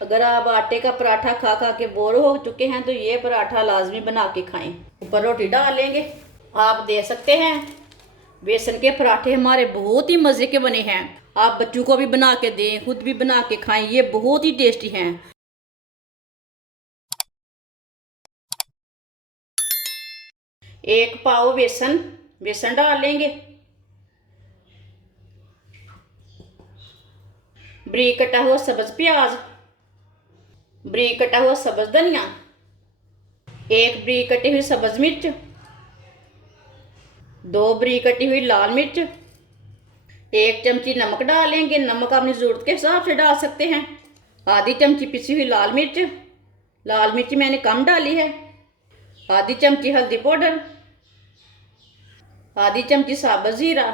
अगर आप आटे का पराठा खा खा के बोर हो चुके हैं तो ये पराठा लाजमी बना के खाएं। ऊपर रोटी डाल लेंगे। आप दे सकते हैं। बेसन के पराठे हमारे बहुत ही मज़े के बने हैं। आप बच्चों को भी बना के दें, खुद भी बना के खाएं, ये बहुत ही टेस्टी हैं। एक पाव बेसन डाल लेंगे। बारीक कटा हुआ सब्ज प्याज, बारीक कटा हुआ सब्ज धनिया, एक बारीक कटी हुई सब्ज मिर्च, 2 बारीक कटी हुई लाल मिर्च, 1 चमची नमक डालेंगे। नमक अपनी ज़रूरत के हिसाब से डाल सकते हैं। आधी चमची पिसी हुई लाल मिर्च मैंने कम डाली है। आधी चमची हल्दी पाउडर, आधी चमची साबुत ज़ीरा,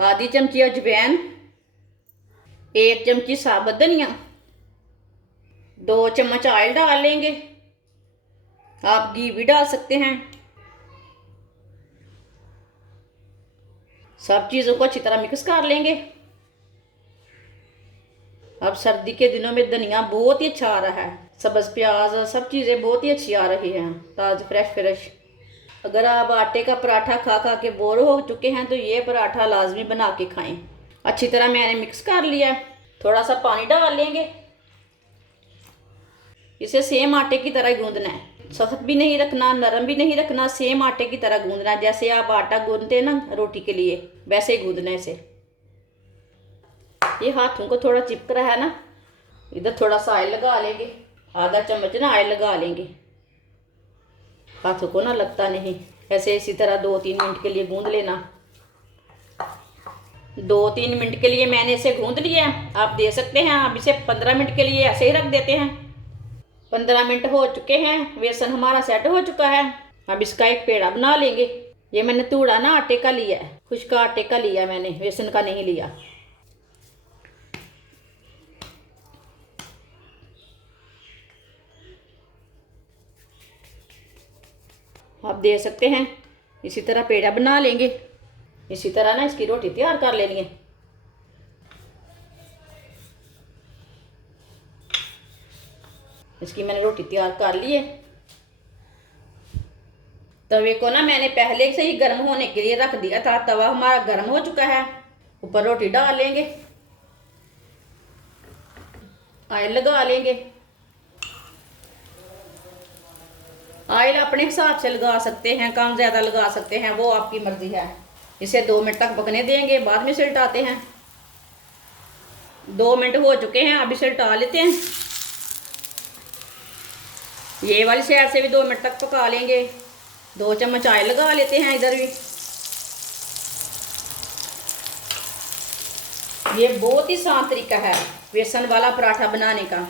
आधी चमची अजवाइन, 1 चमची साबुत धनिया, 2 चम्मच ऑयल डाल लेंगे। आप घी भी डाल सकते हैं। सब चीज़ों को अच्छी तरह मिक्स कर लेंगे। अब सर्दी के दिनों में धनिया बहुत ही अच्छा आ रहा है। सब्ज़ प्याज, सब चीज़ें बहुत ही अच्छी आ रही हैं, ताज़ा फ्रेश। अगर आप आटे का पराठा खा खा के बोर हो चुके हैं तो ये पराठा लाजमी बना के खाएं। अच्छी तरह मैंने मिक्स कर लिया। थोड़ा सा पानी डाल लेंगे। इसे सेम आटे की तरह गूंदना है। सख्त भी नहीं रखना, नरम भी नहीं रखना, सेम आटे की तरह गूंदना है। जैसे आप आटा गूंदते हैं ना रोटी के लिए, वैसे ही गूंदना है इसे। ये हाथों को थोड़ा चिपक रहा है ना, इधर थोड़ा सा ऑयल लगा लेंगे। आधा चम्मच ना ऑयल लगा लेंगे, हाथों को ना लगता नहीं। ऐसे इसी तरह 2-3 मिनट के लिए गूंद लेना। 2-3 मिनट के लिए मैंने इसे गूंद लिया। आप दे सकते हैं। आप इसे 15 मिनट के लिए ऐसे ही रख देते हैं। 15 मिनट हो चुके हैं। बेसन हमारा सेट हो चुका है। अब इसका एक पेड़ा बना लेंगे। ये मैंने तूड़ा ना आटे का लिया है, खुश्क आटे का लिया मैंने, बेसन का नहीं लिया। आप दे सकते हैं। इसी तरह पेड़ा बना लेंगे। इसी तरह ना इसकी रोटी तैयार कर लेनी है। इसकी मैंने रोटी तैयार कर ली है। तवे को ना मैंने पहले से ही गर्म होने के लिए रख दिया था। तवा हमारा गर्म हो चुका है। ऊपर रोटी डाल लेंगे। ऑयल लगा लेंगे। ऑयल अपने हिसाब से लगा सकते हैं, कम ज़्यादा लगा सकते हैं, वो आपकी मर्जी है। इसे 2 मिनट तक पकने देंगे, बाद में इसे उल्टाते हैं। 2 मिनट हो चुके हैं, अब इसे उल्टा लेते हैं। ये वाली साइड से भी 2 मिनट तक पका लेंगे। 2 चम्मच ऑयल लगा लेते हैं इधर भी। ये बहुत ही आसान तरीका है बेसन वाला पराठा बनाने का।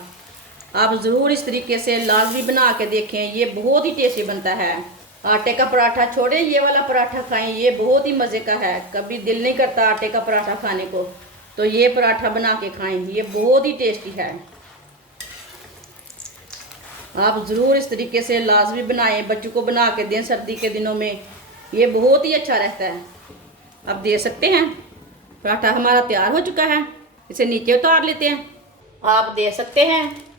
आप ज़रूर इस तरीके से लाजमी बना के देखें, ये बहुत ही टेस्टी बनता है। आटे का पराठा छोड़ें, ये वाला पराठा खाएं, ये बहुत ही मज़े का है। कभी दिल नहीं करता आटे का पराठा खाने को, तो ये पराठा बना के खाएं, ये बहुत ही टेस्टी है। आप ज़रूर इस तरीके से लाजमी बनाएं, बच्चों को बना के दें सर्दी के दिनों में, ये बहुत ही अच्छा रहता है। आप दे सकते हैं। पराठा हमारा तैयार हो चुका है। इसे नीचे उतार लेते हैं। आप दे सकते हैं।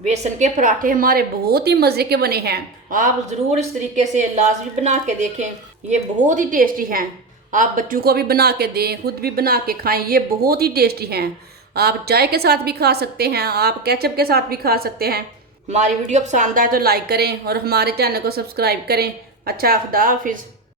बेसन के पराठे हमारे बहुत ही मज़े के बने हैं। आप ज़रूर इस तरीके से लाजमी बना के देखें, ये बहुत ही टेस्टी हैं। आप बच्चों को भी बना के दें, खुद भी बना के खाएं, ये बहुत ही टेस्टी हैं। आप चाय के साथ भी खा सकते हैं, आप केचप के साथ भी खा सकते हैं। हमारी वीडियो पसंद आए तो लाइक करें और हमारे चैनल को सब्सक्राइब करें। अच्छा, खुदा हाफिज़।